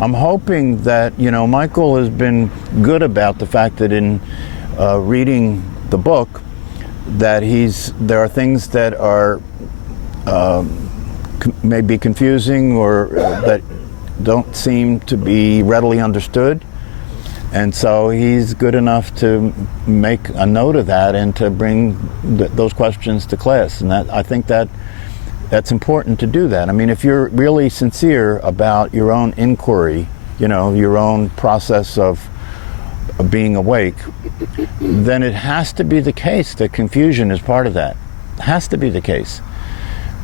I'm hoping that, Michael has been good about the fact that in reading the book, that there are things that are maybe confusing or that don't seem to be readily understood. And so he's good enough to make a note of that and to bring those questions to class. And I think that's important to do that. I mean, if you're really sincere about your own inquiry, your own process of being awake, then it has to be the case that confusion is part of that. It has to be the case.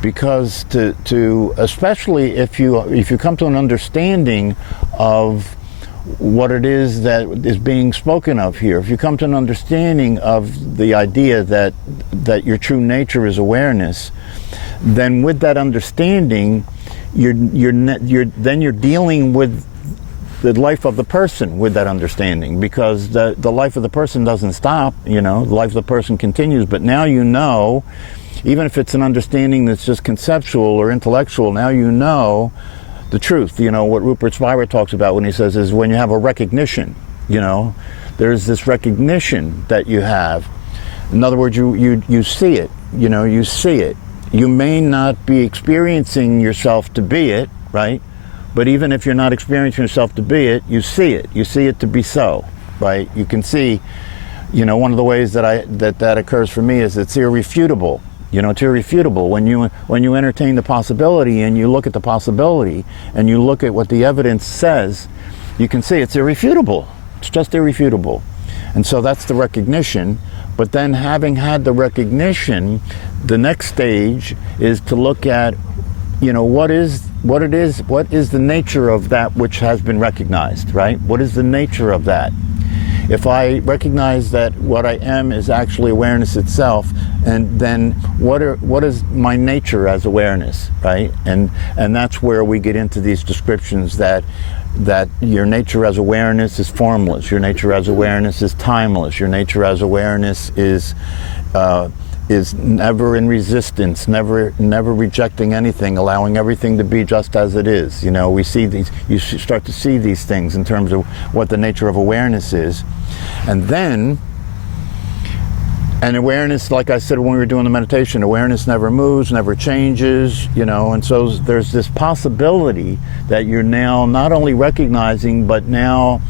Because especially if you come to an understanding of what it is that is being spoken of here, if you come to an understanding of the idea that your true nature is awareness, then with that understanding, you're dealing with the life of the person with that understanding, because the life of the person doesn't stop. The life of the person continues. But now even if it's an understanding that's just conceptual or intellectual, now the truth. What Rupert Spira talks about when he says is when you have a recognition, there's this recognition that you have. In other words, you see it, you see it. You may not be experiencing yourself to be it, right? But even if you're not experiencing yourself to be it, you see it. You see it to be so, right? You can see, one of the ways that occurs for me is it's irrefutable. It's irrefutable. When you entertain the possibility and you look at the possibility and you look at what the evidence says, you can see it's irrefutable. It's just irrefutable. And so that's the recognition. But then having had the recognition, the next stage is to look at, what is the nature of that which has been recognized, right? What is the nature of that? If I recognize that what I am is actually awareness itself, and then what is my nature as awareness, right? And that's where we get into these descriptions that your nature as awareness is formless, your nature as awareness is timeless, your nature as awareness is never in resistance, never rejecting anything, allowing everything to be just as it is. We see these, you start to see these things in terms of what the nature of awareness is. And then, awareness, like I said when we were doing the meditation, awareness never moves, never changes, and so there's this possibility that you're now not only recognizing, but now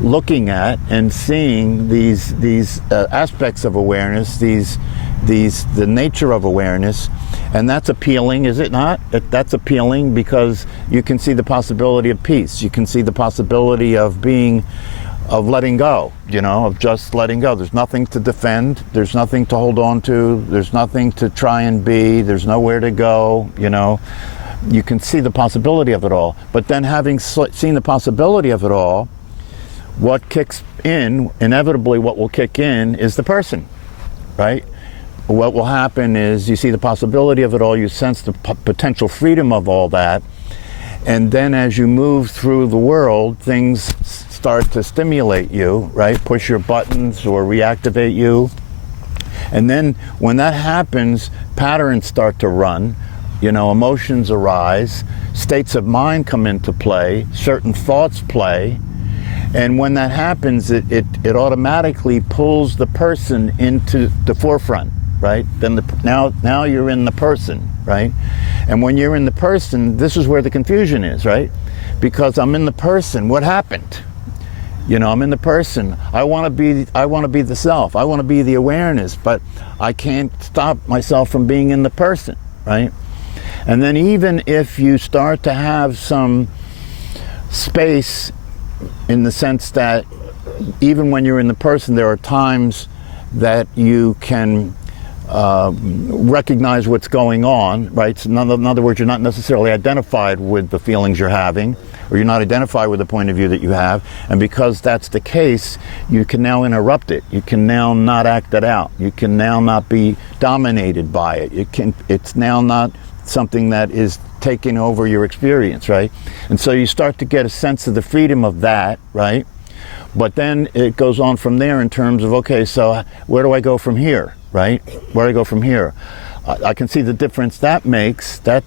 looking at and seeing these aspects of awareness, the nature of awareness, and that's appealing, is it not? That's appealing because you can see the possibility of peace. You can see the possibility of letting go, of just letting go. There's nothing to defend. There's nothing to hold on to. There's nothing to try and be. There's nowhere to go, You can see the possibility of it all. But then having seen the possibility of it all, what kicks in, inevitably what will kick in is the person, right? What will happen is you see the possibility of it all, you sense the potential freedom of all that, and then as you move through the world, things start to stimulate you, right? Push your buttons or reactivate you. And then when that happens, patterns start to run, emotions arise, states of mind come into play, certain thoughts play. And when that happens, it automatically pulls the person into the forefront, right? Then now you're in the person, right? And when you're in the person, this is where the confusion is, right? Because I'm in the person. What happened? I'm in the person. I want to be the self. I want to be the awareness, but I can't stop myself from being in the person, right? And then even if you start to have some space, in the sense that even when you're in the person, there are times that you can recognize what's going on, right? So in other words, you're not necessarily identified with the feelings you're having, or you're not identified with the point of view that you have. And because that's the case, you can now interrupt it. You can now not act it out. You can now not be dominated by it. It's now not something that is taking over your experience, right? And so you start to get a sense of the freedom of that, right? But then it goes on from there in terms of, okay, so where do I go from here, right? Where do I go from here? I can see the difference that makes. That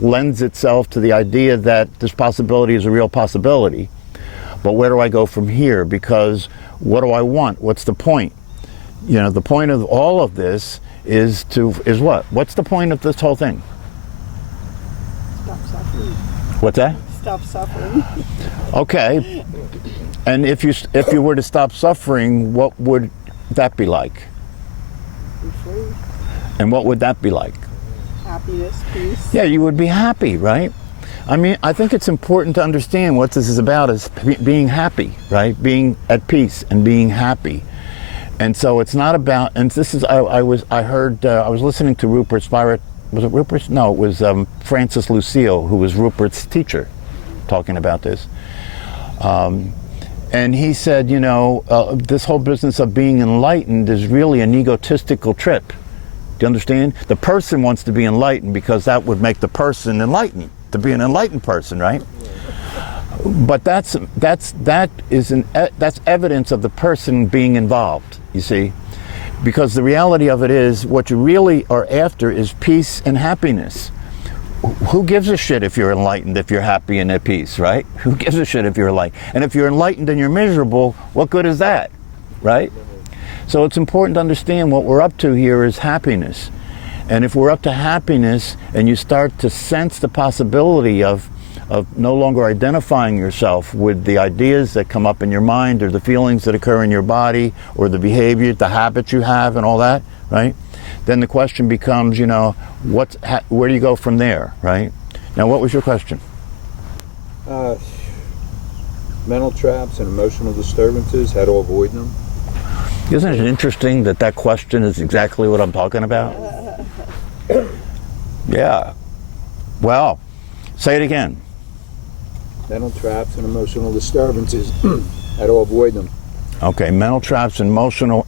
lends itself to the idea that this possibility is a real possibility. But where do I go from here? Because what do I want? What's the point? You know, the point of all of this is what? What's the point of this whole thing? Stop suffering. What's that? Stop suffering. Okay. And if you were to stop suffering, what would that be like? Be free. And what would that be like? Happiness, peace. Yeah, you would be happy, right? I mean, I think it's important to understand what this is about, is being happy, right? Being at peace and being happy. And so it's not about, and this is, I was listening to Rupert Spira. Was it Rupert? No, it was Francis Lucille, who was Rupert's teacher, talking about this. And he said, you know, this whole business of being enlightened is really an egotistical trip. Do you understand? The person wants to be enlightened because that would make the person enlightened, to be an enlightened person, right? But that's evidence of the person being involved, you see? Because the reality of it is, what you really are after is peace and happiness. Who gives a shit if you're enlightened, if you're happy and at peace, right? Who gives a shit if you're enlightened? And if you're enlightened and you're miserable, what good is that, right? So it's important to understand what we're up to here is happiness. And if we're up to happiness and you start to sense the possibility of no longer identifying yourself with the ideas that come up in your mind or the feelings that occur in your body or the behavior, the habits you have and all that, right? Then the question becomes, you know, where do you go from there, right? Now, what was your question? Mental traps and emotional disturbances, how to avoid them. Isn't it interesting that that question is exactly what I'm talking about? Yeah. Well, say it again. Mental traps and emotional disturbances, how to avoid them. Okay, mental traps and emotional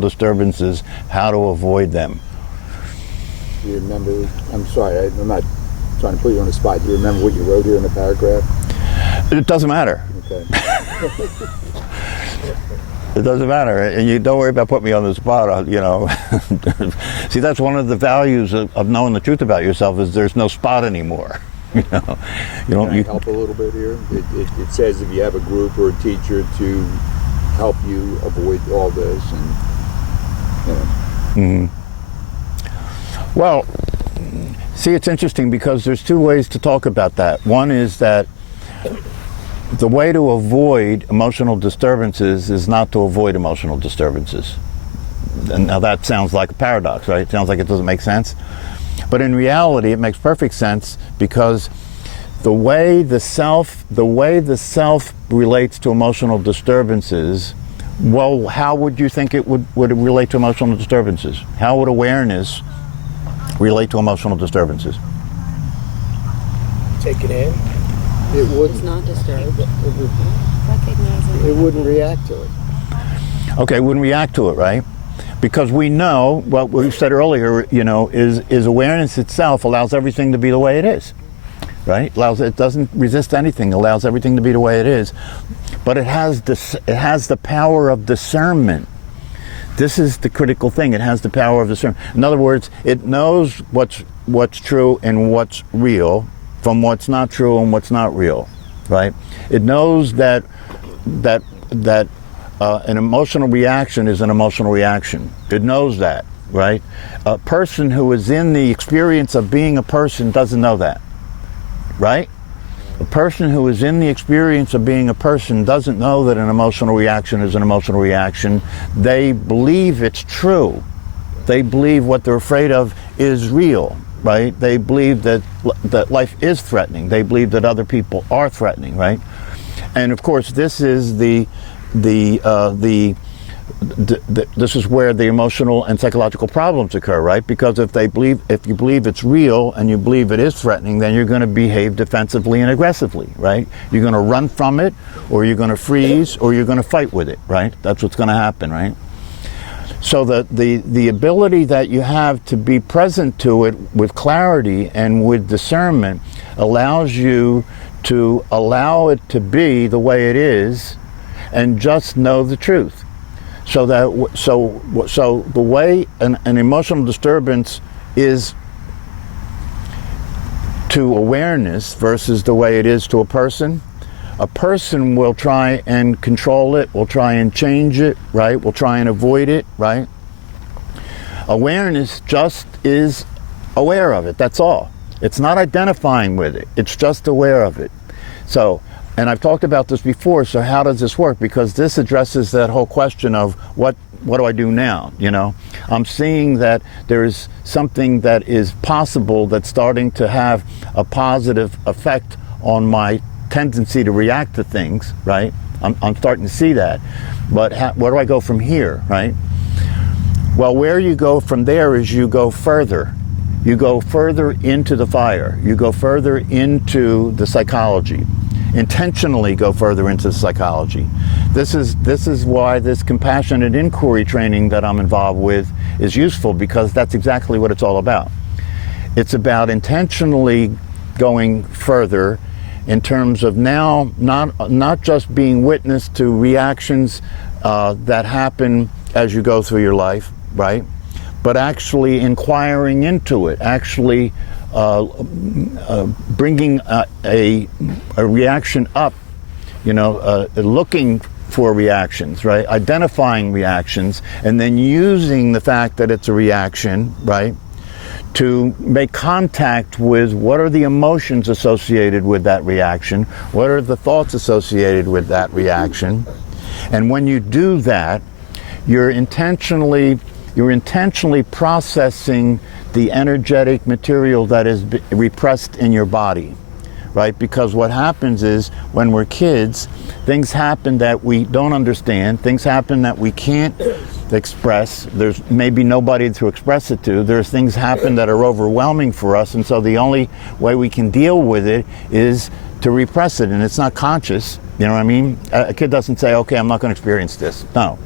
disturbances, how to avoid them. Do you remember, I'm sorry, I'm not trying to put you on the spot. Do you remember what you wrote here in the paragraph? It doesn't matter. Okay. It doesn't matter, and you don't worry about putting me on the spot, you know. See, that's one of the values of knowing the truth about yourself, is there's no spot anymore. You know, Can I help a little bit here? It says if you have a group or a teacher to help you avoid all this, and you know. Mm-hmm. Well, see, it's interesting because there's two ways to talk about that. One is that the way to avoid emotional disturbances is not to avoid emotional disturbances. And now that sounds like a paradox, right? It sounds like it doesn't make sense. But in reality, it makes perfect sense, because the way the self relates to emotional disturbances, well, how would you think it would relate to emotional disturbances? How would awareness relate to emotional disturbances? Take it in. It wouldn't. It's not disturbed. It wouldn't react to it. Okay, wouldn't react to it, right? Because we know, what we said earlier, you know, is awareness itself allows everything to be the way it is, right? It doesn't resist anything, allows everything to be the way it is. But it has the power of discernment. This is the critical thing. It has the power of discernment. In other words, it knows what's true and what's real from what's not true and what's not real, right? It knows that an emotional reaction is an emotional reaction. It knows that, right? A person who is in the experience of being a person doesn't know that, right? A person who is in the experience of being a person doesn't know that an emotional reaction is an emotional reaction. They believe it's true. They believe what they're afraid of is real, right? They believe that life is threatening. They believe that other people are threatening, right? And of course, this is this is where the emotional and psychological problems occur, right? Because if you believe it's real and you believe it is threatening, then you're going to behave defensively and aggressively, right? You're going to run from it, or you're going to freeze, or you're going to fight with it, right? That's what's going to happen, right? So the ability that you have to be present to it with clarity and with discernment allows you to allow it to be the way it is and just know the truth. So the way an emotional disturbance is to awareness versus the way it is to a person will try and control it, will try and change it, right? Will try and avoid it, right? Awareness just is aware of it, that's all. It's not identifying with it, it's just aware of it. So, and I've talked about this before, so how does this work? Because this addresses that whole question of what do I do now, you know? I'm seeing that there's something that is possible that's starting to have a positive effect on my tendency to react to things, right? I'm starting to see that. But where do I go from here, right? Well, where you go from there is you go further. You go further into the fire. You go further into the psychology. Intentionally go further into the psychology. This is why this compassionate inquiry training that I'm involved with is useful, because that's exactly what it's all about. It's about intentionally going further in terms of now not just being witness to reactions that happen as you go through your life, right? But actually inquiring into it, actually bringing a reaction up, you know, looking for reactions, right? Identifying reactions, and then using the fact that it's a reaction, right? To make contact with what are the emotions associated with that reaction, what are the thoughts associated with that reaction. And when you do that, you're intentionally processing the energetic material that is repressed in your body, right? Because what happens is when we're kids, things happen that we don't understand, things happen that we can't express. There's maybe nobody to express it to. There's things happen that are overwhelming for us, and so the only way we can deal with it is to repress it, and it's not conscious, you know what I mean? A kid doesn't say, okay, I'm not going to experience this. No.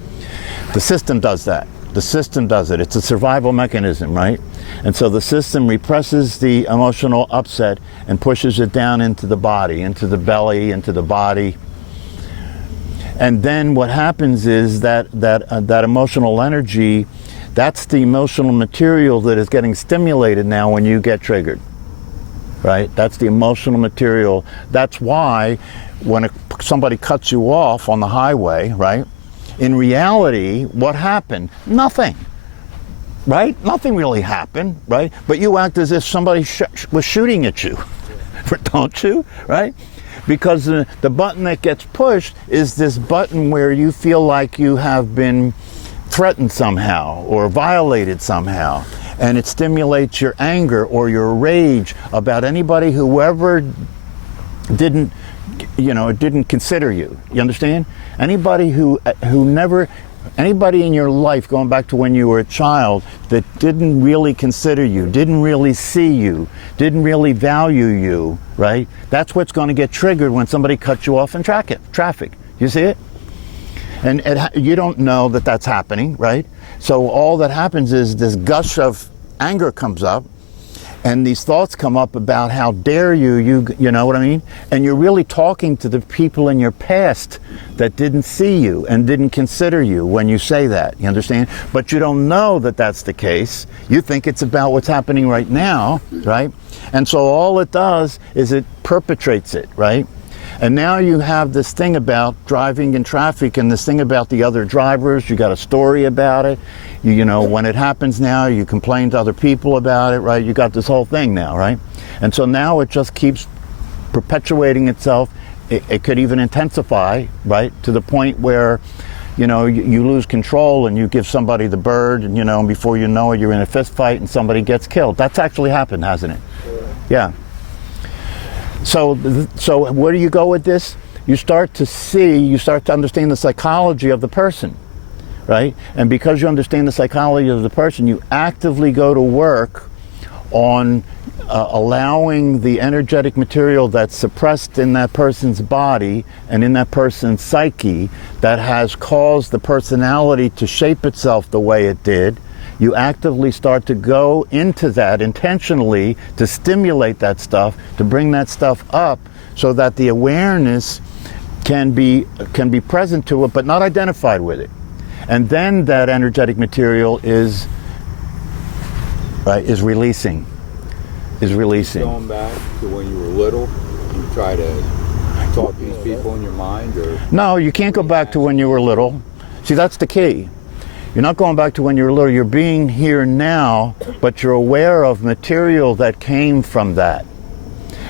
The system does that. The system does it. It's a survival mechanism, right? And so the system represses the emotional upset and pushes it down into the body, into the belly, into the body. And then what happens is that emotional energy, that's the emotional material that is getting stimulated now when you get triggered, right? That's the emotional material. That's why when somebody cuts you off on the highway, right? In reality, what happened? Nothing, right? Nothing really happened, right? But you act as if somebody was shooting at you, don't you, right? Because the button that gets pushed is this button where you feel like you have been threatened somehow or violated somehow. And it stimulates your anger or your rage about anybody, whoever didn't consider you. You understand? Anybody who never, anybody in your life going back to when you were a child that didn't really consider you, didn't really see you, didn't really value you, right? That's what's going to get triggered when somebody cuts you off in traffic. You see it? And you don't know that that's happening, right? So all that happens is this gush of anger comes up, and these thoughts come up about how dare you know what I mean? And you're really talking to the people in your past that didn't see you and didn't consider you when you say that, you understand? But you don't know that that's the case. You think it's about what's happening right now, right? And so all it does is it perpetrates it, right? And now you have this thing about driving in traffic and this thing about the other drivers. You got a story about it. You know, when it happens now, you complain to other people about it, right? You got this whole thing now, right? And so now it just keeps perpetuating itself. It could even intensify, right? To the point where, you know, you lose control and you give somebody the bird, and, you know, and before you know it, you're in a fist fight and somebody gets killed. That's actually happened, hasn't it? Yeah. So where do you go with this? You start to understand the psychology of the person, right? And because you understand the psychology of the person, you actively go to work on allowing the energetic material that's suppressed in that person's body and in that person's psyche that has caused the personality to shape itself the way it did. You actively start to go into that intentionally to stimulate that stuff, to bring that stuff up so that the awareness can be present to it but not identified with it. And then that energetic material is releasing. is releasing. Going back to when you were little, you try to talk to these people in your mind, or No, you can't go back to when you were little. See, that's the key. You're not going back to when you were little. You're being here now, but you're aware of material that came from that.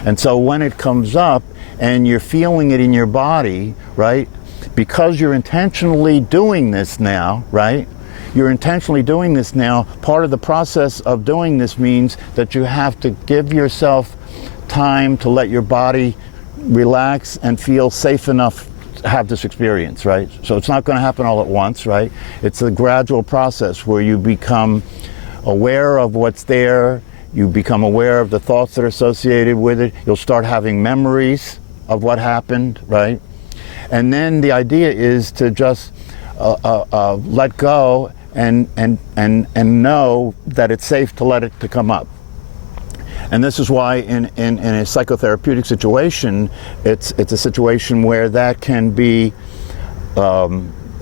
And so when it comes up and you're feeling it in your body, right? Because you're intentionally doing this now, right? You're intentionally doing this now. Part of the process of doing this means that you have to give yourself time to let your body relax and feel safe enough to have this experience, right? So it's not going to happen all at once, right? It's a gradual process where you become aware of what's there. You become aware of the thoughts that are associated with it. You'll start having memories of what happened, right? And then the idea is to just let go and know that it's safe to let it to come up. And this is why in a psychotherapeutic situation, it's a situation where that can be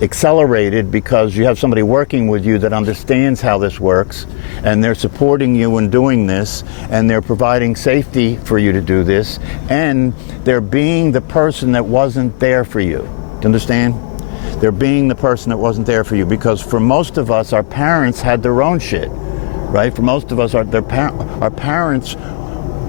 accelerated because you have somebody working with you that understands how this works, and they're supporting you in doing this, and they're providing safety for you to do this, and they're being the person that wasn't there for you. Do you understand? They're being the person that wasn't there for you, because for most of us, our parents had their own shit, right? For most of us, our parents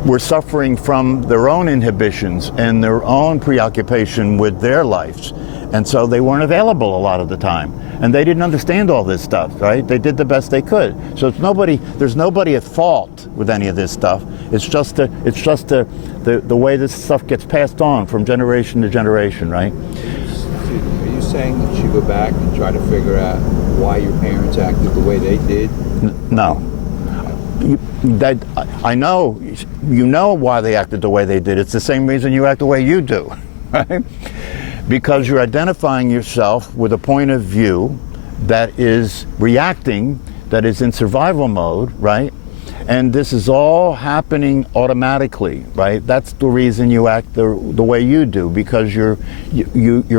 were suffering from their own inhibitions and their own preoccupation with their lives. And so they weren't available a lot of the time. And they didn't understand all this stuff, right? They did the best they could. So there's nobody at fault with any of this stuff. It's just the way this stuff gets passed on from generation to generation, right? Are you saying that you go back and try to figure out why your parents acted the way they did? No. I know, you know why they acted the way they did. It's the same reason you act the way you do, right? Because you're identifying yourself with a point of view that is reacting, that is in survival mode, right? And this is all happening automatically, right? That's the reason you act the way you do, because you're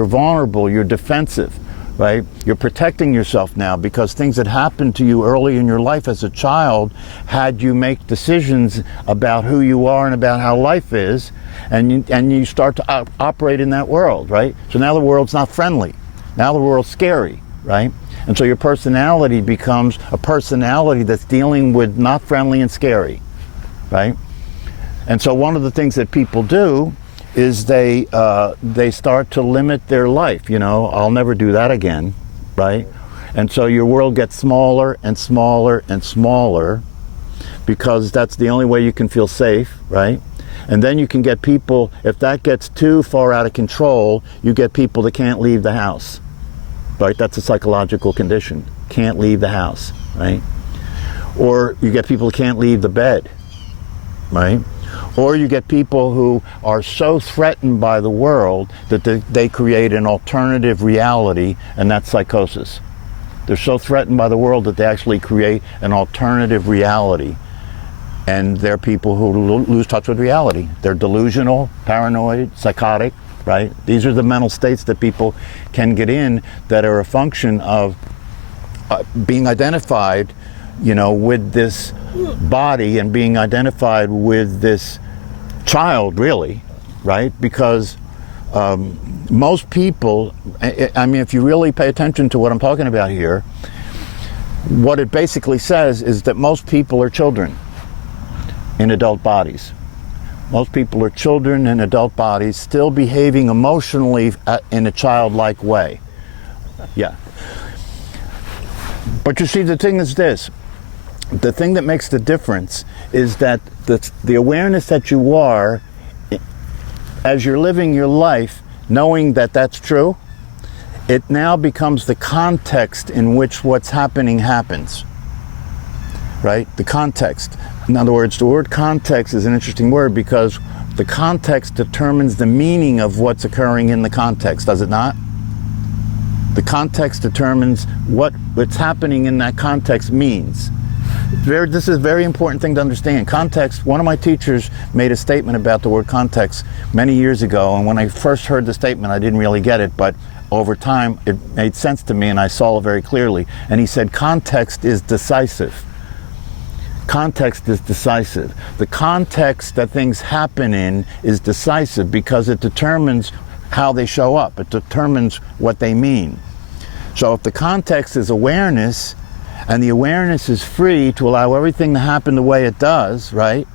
vulnerable, you're defensive, right? You're protecting yourself now because things that happened to you early in your life as a child had you make decisions about who you are and about how life is, and you start to operate in that world, right? So now the world's not friendly. Now the world's scary, right? And so your personality becomes a personality that's dealing with not friendly and scary, right? And so one of the things that people do is they start to limit their life. You know, I'll never do that again, right? And so your world gets smaller and smaller and smaller because that's the only way you can feel safe, right? And then you can get people, if that gets too far out of control, you get people that can't leave the house, right? That's a psychological condition. Can't leave the house, right? Or you get people who can't leave the bed, right? Or you get people who are so threatened by the world that they create an alternative reality, and that's psychosis. They're so threatened by the world that they actually create an alternative reality. And they're people who lose touch with reality. They're delusional, paranoid, psychotic, right? These are the mental states that people can get in that are a function of being identified, you know, with this body and being identified with this child, really, right? Because most people, I mean, if you really pay attention to what I'm talking about here, what it basically says is that most people are children in adult bodies. Most people are children in adult bodies, still behaving emotionally in a childlike way. Yeah. But you see, the thing is this. The thing that makes the difference is that the awareness that you are, as you're living your life, knowing that that's true, it now becomes the context in which what's happening happens. Right? The context. In other words, the word context is an interesting word because the context determines the meaning of what's occurring in the context, does it not? The context determines what's happening in that context means. This is a very important thing to understand. Context, one of my teachers made a statement about the word context many years ago, and when I first heard the statement, I didn't really get it, but over time, it made sense to me and I saw it very clearly. And he said, context is decisive. Context is decisive. The context that things happen in is decisive because it determines how they show up. It determines what they mean. So if the context is awareness, and the awareness is free to allow everything to happen the way it does, right?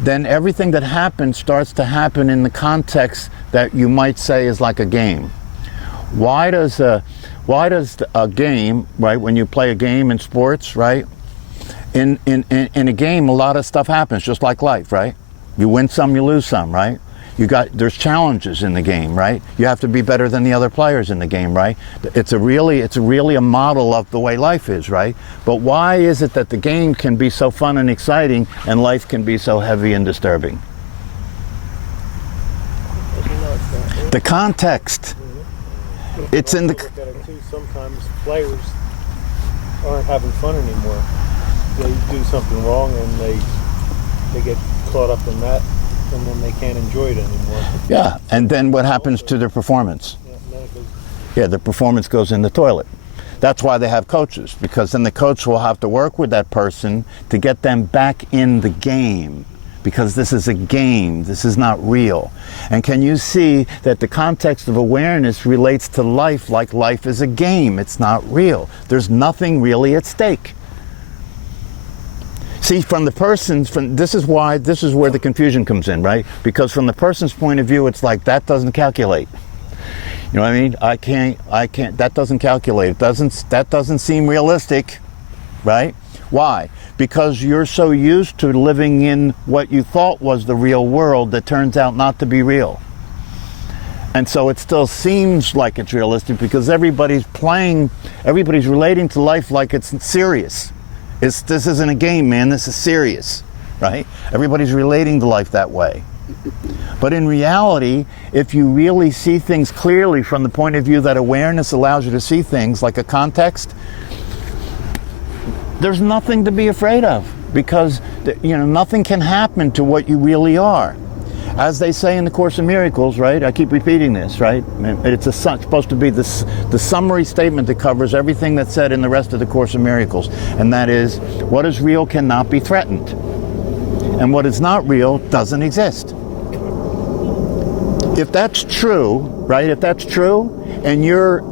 Then everything that happens starts to happen in the context that you might say is like a game. Why does a game, right, when you play a game in sports, right? In a game, a lot of stuff happens, just like life, right? You win some, you lose some, right? There's challenges in the game, right? You have to be better than the other players in the game, right? It's really a model of the way life is, right? But why is it that the game can be so fun and exciting and life can be so heavy and disturbing? The context. It's in the... Look at it too, sometimes players aren't having fun anymore. They do something wrong and they get caught up in that, and then they can't enjoy it anymore. Yeah, and then what happens to their performance? Yeah, the performance goes in the toilet. That's why they have coaches, because then the coach will have to work with that person to get them back in the game, because this is a game, this is not real. And can you see that the context of awareness relates to life like life is a game? It's not real. There's nothing really at stake. See, from the person's, this is where the confusion comes in, right? Because from the person's point of view, it's like, that doesn't calculate. You know what I mean? I can't, that doesn't calculate. That doesn't seem realistic, right? Why? Because you're so used to living in what you thought was the real world that turns out not to be real. And so it still seems like it's realistic because everybody's relating to life like it's serious. This isn't a game, man, this is serious, right? Everybody's relating to life that way. But in reality, if you really see things clearly from the point of view that awareness allows you to see things like a context, there's nothing to be afraid of because, nothing can happen to what you really are. As they say in the Course in Miracles, right? I keep repeating this, right? It's supposed to be the summary statement that covers everything that's said in the rest of the Course in Miracles. And that is, what is real cannot be threatened. And what is not real doesn't exist. If that's true, right? If that's true, and you're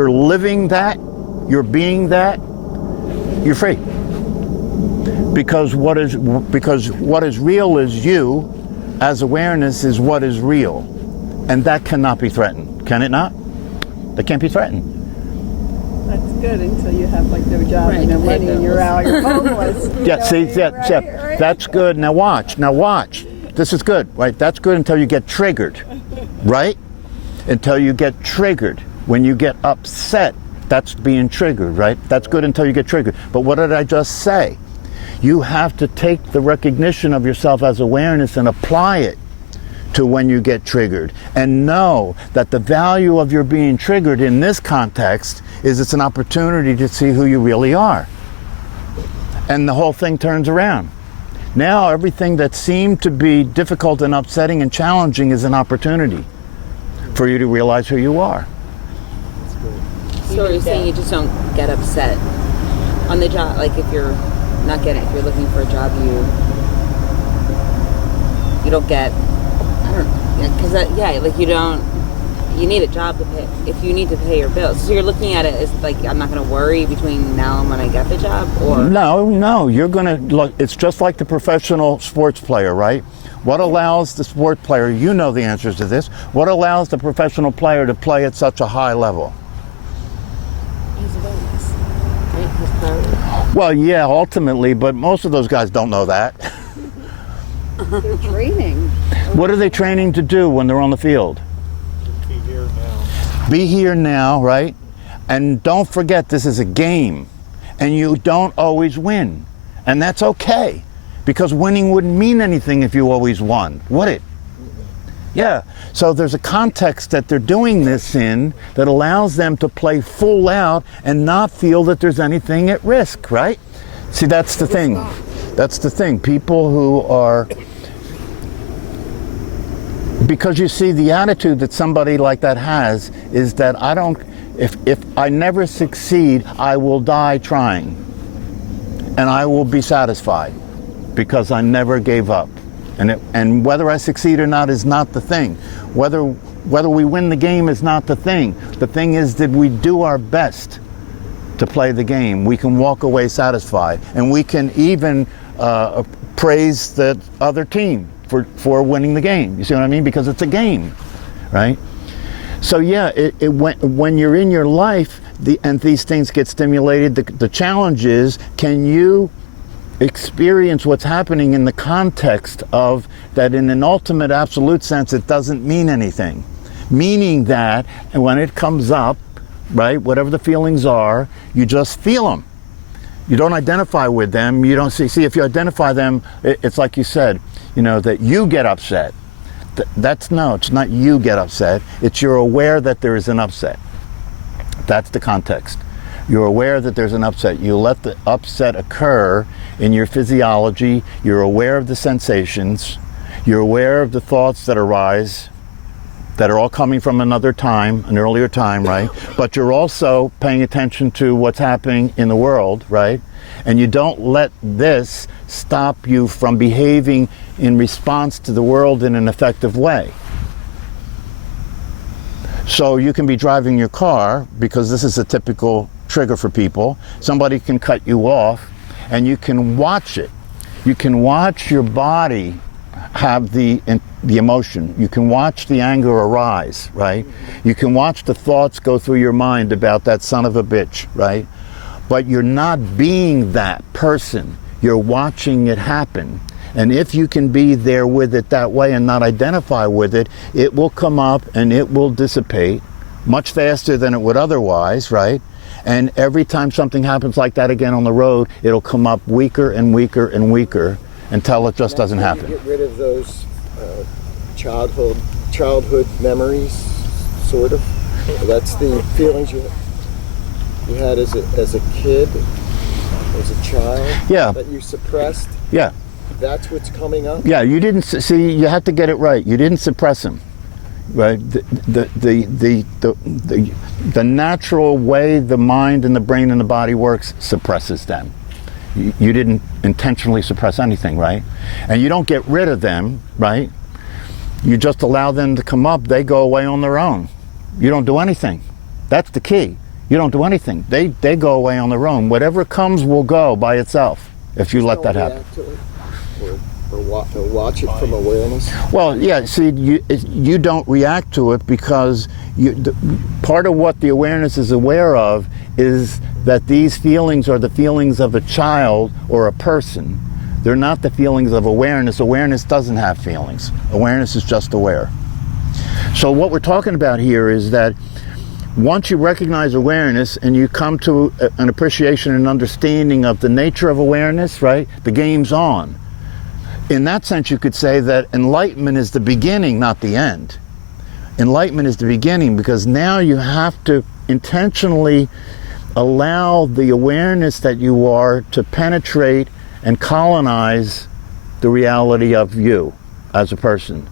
living that, you're being that, you're free. Because what is real is you, as awareness is what is real. And that cannot be threatened. Can it not? That can't be threatened. That's good until you have like no job and no money and you're out, you're homeless. Right? That's good. Now watch. This is good, right? That's good until you get triggered, right? Until you get triggered. When you get upset, that's being triggered, right? That's good until you get triggered. But what did I just say? You have to take the recognition of yourself as awareness and apply it to when you get triggered. And know that the value of your being triggered in this context is it's an opportunity to see who you really are. And the whole thing turns around. Now everything that seemed to be difficult and upsetting and challenging is an opportunity for you to realize who you are. So you're saying you just don't get upset on the job, like if you're looking for a job, you don't get, you need a job to pay, if you need to pay your bills. So you're looking at it as like, I'm not going to worry between now and when I get the job, or? No, you're going to look, it's just like the professional sports player, right? What allows the sport player, you know the answers to this, what allows the professional player to play at such a high level? His awareness, right? His clarity. Well, yeah, ultimately, but most of those guys don't know that. They're training. What are they training to do when they're on the field? Be here now. Be here now, right? And don't forget, this is a game. And you don't always win. And that's okay. Because winning wouldn't mean anything if you always won, would it? Yeah. So there's a context that they're doing this in that allows them to play full out and not feel that there's anything at risk, right? See, that's the thing. That's the thing. People who are... Because you see, the attitude that somebody like that has is that if I never succeed, I will die trying. and I will be satisfied because I never gave up. And whether I succeed or not is not the thing. Whether we win the game is not the thing. The thing is that we do our best to play the game. We can walk away satisfied, and we can even praise the other team for winning the game. You see what I mean? Because it's a game, right? So yeah, when you're in your life and these things get stimulated, the challenge is, can you experience what's happening in the context of that in an ultimate absolute sense it doesn't mean anything. Meaning that when it comes up, right, whatever the feelings are, you just feel them. You don't identify with them. You don't see if you identify them, it's like you said, you know, that you get upset. It's not you get upset. It's you're aware that there is an upset. That's the context. You're aware that there's an upset. You let the upset occur in your physiology. You're aware of the sensations. You're aware of the thoughts that arise, that are all coming from another time, an earlier time, right? But you're also paying attention to what's happening in the world, right? And you don't let this stop you from behaving in response to the world in an effective way. So you can be driving your car, because this is a typical trigger for people. Somebody can cut you off, and you can watch it. You can watch your body have the emotion. You can watch the anger arise, right? You can watch the thoughts go through your mind about that son of a bitch, right? But you're not being that person. You're watching it happen. And if you can be there with it that way and not identify with it, it will come up and it will dissipate much faster than it would otherwise, right? And every time something happens like that again on the road, it'll come up weaker and weaker and weaker until it just doesn't happen. You get rid of those childhood memories, sort of. That's the feelings you had as a kid, as a child. Yeah. That you suppressed. Yeah. That's what's coming up. Yeah. You didn't see. You have to get it right. You didn't suppress them, right? The natural way the mind and the brain and the body works suppresses them. You didn't intentionally suppress anything, right? And you don't get rid of them, right? You just allow them to come up. They go away on their own. You don't do anything. That's the key. You don't do anything. They go away on their own. Whatever comes will go by itself if you let that happen. Or watch it from awareness. Well, yeah. See, you don't react to it because part of what the awareness is aware of is that these feelings are the feelings of a child or a person. They're not the feelings of awareness. Awareness doesn't have feelings. Awareness is just aware. So what we're talking about here is that once you recognize awareness and you come to an appreciation and understanding of the nature of awareness, right, the game's on. In that sense, you could say that enlightenment is the beginning, not the end. Enlightenment is the beginning because now you have to intentionally allow the awareness that you are to penetrate and colonize the reality of you as a person,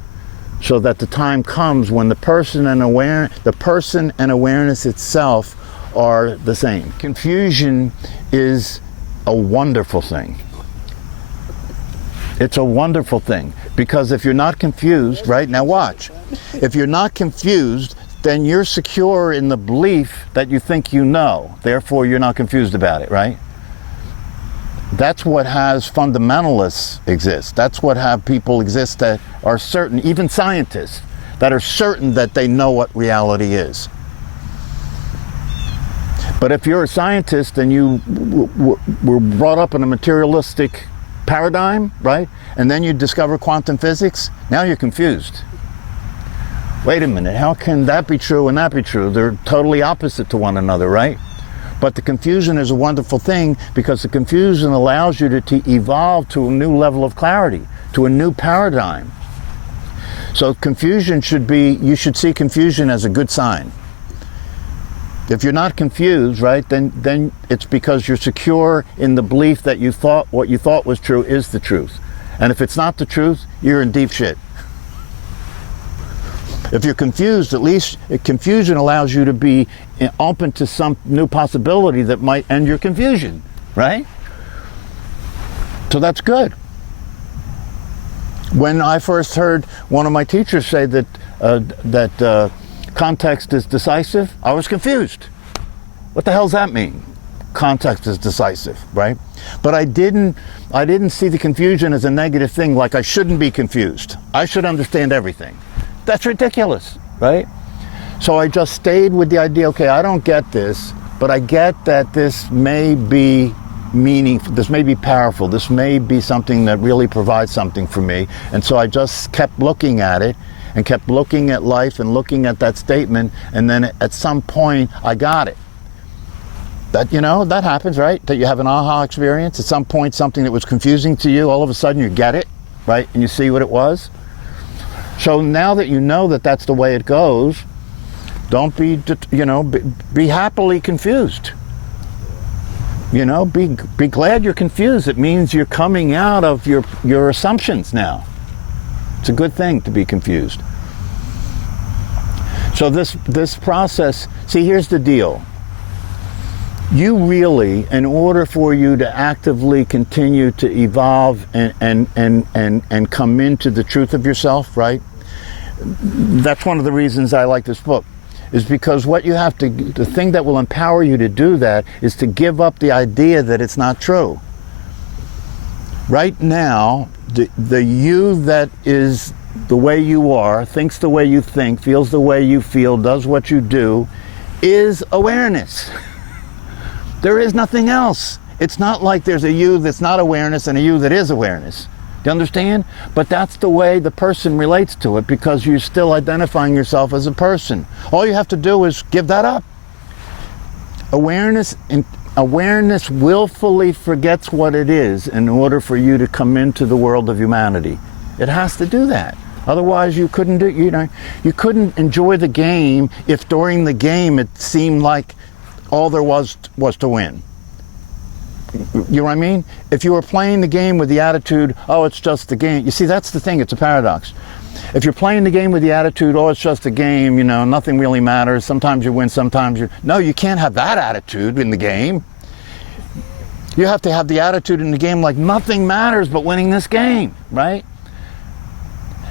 so that the time comes when the person and awareness itself are the same. Confusion is a wonderful thing. It's a wonderful thing because if you're not confused, right, now watch, if you're not confused, then you're secure in the belief that you think you know. Therefore, you're not confused about it, right? That's what has fundamentalists exist. That's what have people exist that are certain, even scientists, that are certain that they know what reality is. But if you're a scientist and you were brought up in a materialistic paradigm, right? And then you discover quantum physics, now you're confused. Wait a minute, how can that be true and that be true? They're totally opposite to one another, right? But the confusion is a wonderful thing because the confusion allows you to evolve to a new level of clarity, to a new paradigm. So confusion you should see confusion as a good sign. If you're not confused, right, then it's because you're secure in the belief that what you thought was true is the truth. And if it's not the truth, you're in deep shit. If you're confused, at least confusion allows you to be open to some new possibility that might end your confusion, right? So that's good. When I first heard one of my teachers say that context is decisive, I was confused. What the hell does that mean? Context is decisive, right? But I didn't see the confusion as a negative thing, like I shouldn't be confused. I should understand everything. That's ridiculous, right? So I just stayed with the idea, okay, I don't get this, but I get that this may be meaningful, this may be powerful, this may be something that really provides something for me. And so I just kept looking at it and kept looking at life and looking at that statement, and then at some point I got it. That, you know, that happens, right? That you have an aha experience. At some point, something that was confusing to you, all of a sudden you get it, right? And you see what it was. So now that you know that that's the way it goes, don't be, you know, be happily confused. You know, be glad you're confused. It means you're coming out of your assumptions now. It's a good thing to be confused. So this process, see, here's the deal. You really, in order for you to actively continue to evolve and come into the truth of yourself, right? That's one of the reasons I like this book, is because what you have to, the thing that will empower you to do that is to give up the idea that it's not true. Right now, the you that is the way you are, thinks the way you think, feels the way you feel, does what you do, is awareness. There is nothing else. It's not like there's a you that's not awareness and a you that is awareness. Do you understand? But that's the way the person relates to it, because you're still identifying yourself as a person. All you have to do is give that up. Awareness willfully forgets what it is in order for you to come into the world of humanity. It has to do that. Otherwise, you couldn't do, you couldn't enjoy the game if during the game it seemed like all there was to win. You know what I mean? If you were playing the game with the attitude, oh, it's just the game. You see, that's the thing, it's a paradox. If you're playing the game with the attitude, oh, it's just a game, you know, nothing really matters, sometimes you win, sometimes you... No, you can't have that attitude in the game. You have to have the attitude in the game like nothing matters but winning this game, right?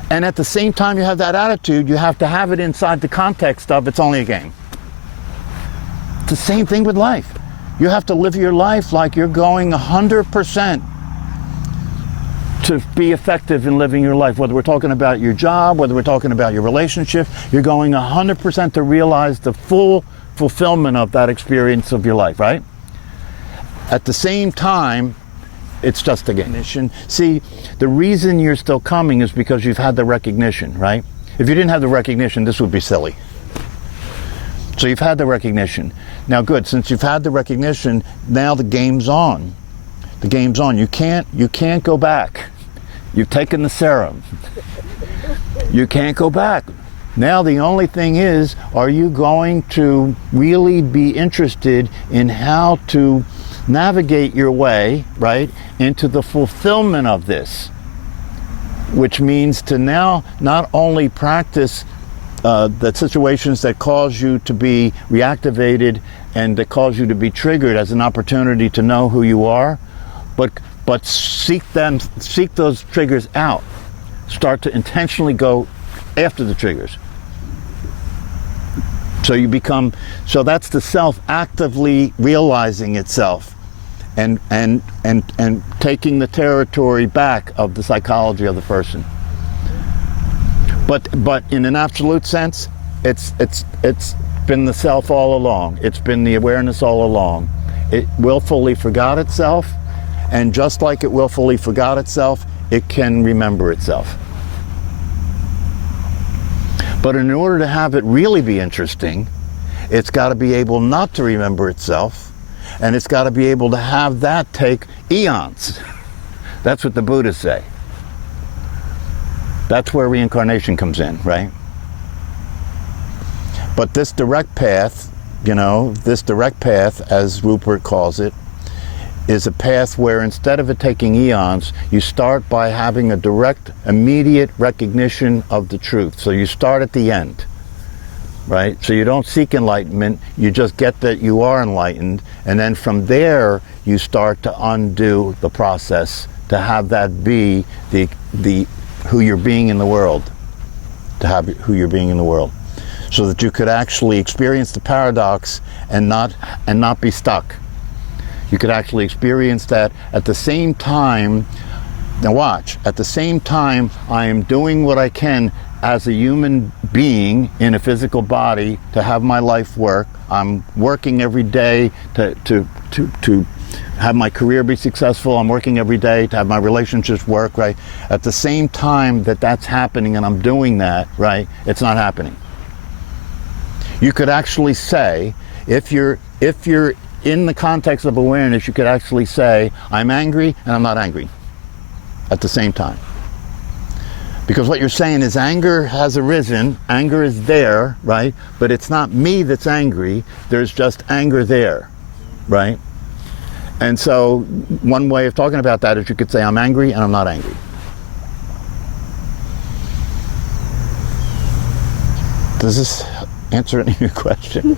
And at the same time you have that attitude, you have to have it inside the context of it's only a game. It's the same thing with life. You have to live your life like you're going 100% to be effective in living your life. Whether we're talking about your job, whether we're talking about your relationship, you're going 100% to realize the full fulfillment of that experience of your life, right? At the same time, it's just a recognition. See, the reason you're still coming is because you've had the recognition, right? If you didn't have the recognition, this would be silly. So you've had the recognition. Now good, since you've had the recognition, now the game's on. The game's on. You can't go back. You've taken the serum. You can't go back. Now the only thing is, are you going to really be interested in how to navigate your way, right, into the fulfillment of this? Which means to now not only practice the situations that cause you to be reactivated and that cause you to be triggered as an opportunity to know who you are, but seek those triggers out. Start to intentionally go after the triggers. So that's the self actively realizing itself and taking the territory back of the psychology of the person. But in an absolute sense, it's been the self all along. It's been the awareness all along. It willfully forgot itself, and just like it willfully forgot itself, it can remember itself. But in order to have it really be interesting, it's got to be able not to remember itself, and it's got to be able to have that take eons. That's what the Buddhists say. That's where reincarnation comes in, right? But this direct path, this direct path, as Rupert calls it, is a path where instead of it taking eons, you start by having a direct, immediate recognition of the truth. So you start at the end, right? So you don't seek enlightenment, you just get that you are enlightened, and then from there you start to undo the process to have that be the who you're being in the world, to have who you're being in the world, so that you could actually experience the paradox and not be stuck. You could actually experience that at the same time. Now watch, at the same time I am doing what I can as a human being in a physical body to have my life work. I'm working every day to have my career be successful. I'm working every day to have my relationships work, right? At the same time that that's happening and I'm doing that, right, it's not happening. You could actually say, if you're in the context of awareness, you could actually say, I'm angry and I'm not angry at the same time. Because what you're saying is anger has arisen, anger is there, right? But it's not me that's angry, there's just anger there, right? And so one way of talking about that is you could say I'm angry and I'm not angry. Does this answer any of your question?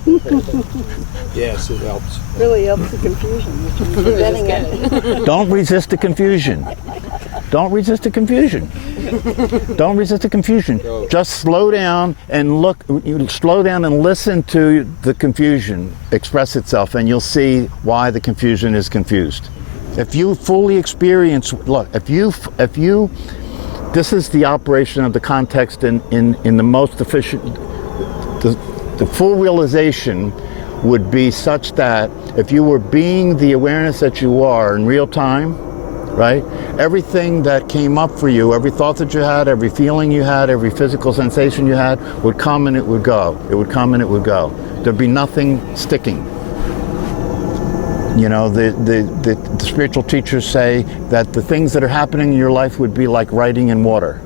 Yes, it helps. Really helps the confusion, which is preventing it. Don't resist the confusion. Don't resist the confusion. Don't resist the confusion. Just slow down and slow down and listen to the confusion express itself, and you'll see why the confusion is confused. If you fully experience, look, if you, this is the operation of the context in the most efficient, the full realization would be such that if you were being the awareness that you are in real time, right? Everything that came up for you, every thought that you had, every feeling you had, every physical sensation you had would come and it would go. It would come and it would go. There'd be nothing sticking. You know, the spiritual teachers say that the things that are happening in your life would be like writing in water,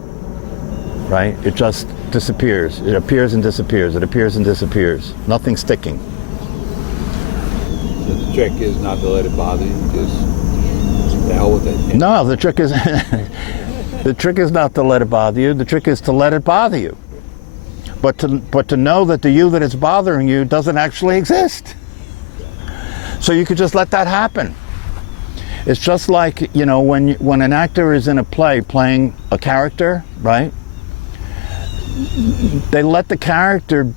right? It just disappears. It appears and disappears. It appears and disappears. Nothing sticking. So the trick is not to let it bother you, just the hell with it. No, the trick is the trick is not to let it bother you. The trick is to let it bother you. But to know that the you that is bothering you doesn't actually exist. So you could just let that happen. It's just like, you know, when an actor is in a play playing a character, right? They let the character,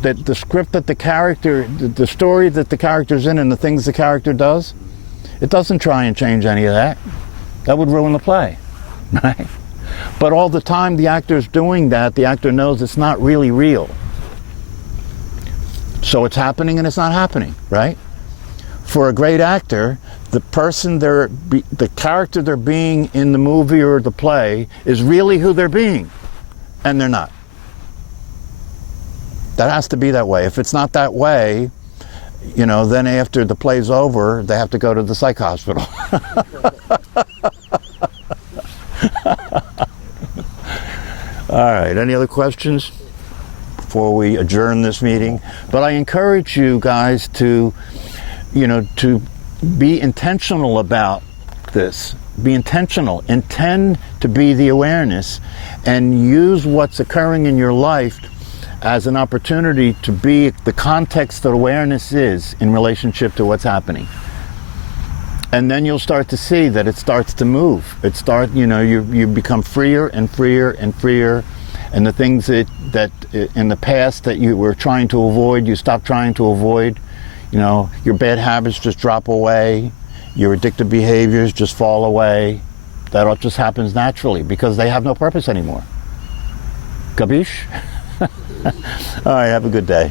the script that the character, the story that the character's in and the things the character does, it doesn't try and change any of that. That would ruin the play, right? But all the time the actor's doing that, the actor knows it's not really real. So it's happening and it's not happening, right? For a great actor, the character they're being in the movie or the play is really who they're being, and they're not. That has to be that way. If it's not that way, you know, then after the play's over, they have to go to the psych hospital. All right, any other questions before we adjourn this meeting? But I encourage you guys to, you know, to be intentional about this. Be intentional. Intend to be the awareness and use what's occurring in your life as an opportunity to be the context that awareness is in relationship to what's happening. And then you'll start to see that it starts to move. You know, you become freer and freer and freer, and the things that in the past that you were trying to avoid, you stop trying to avoid. You know, your bad habits just drop away, your addictive behaviors just fall away. That all just happens naturally because they have no purpose anymore. Capiche? All right, have a good day.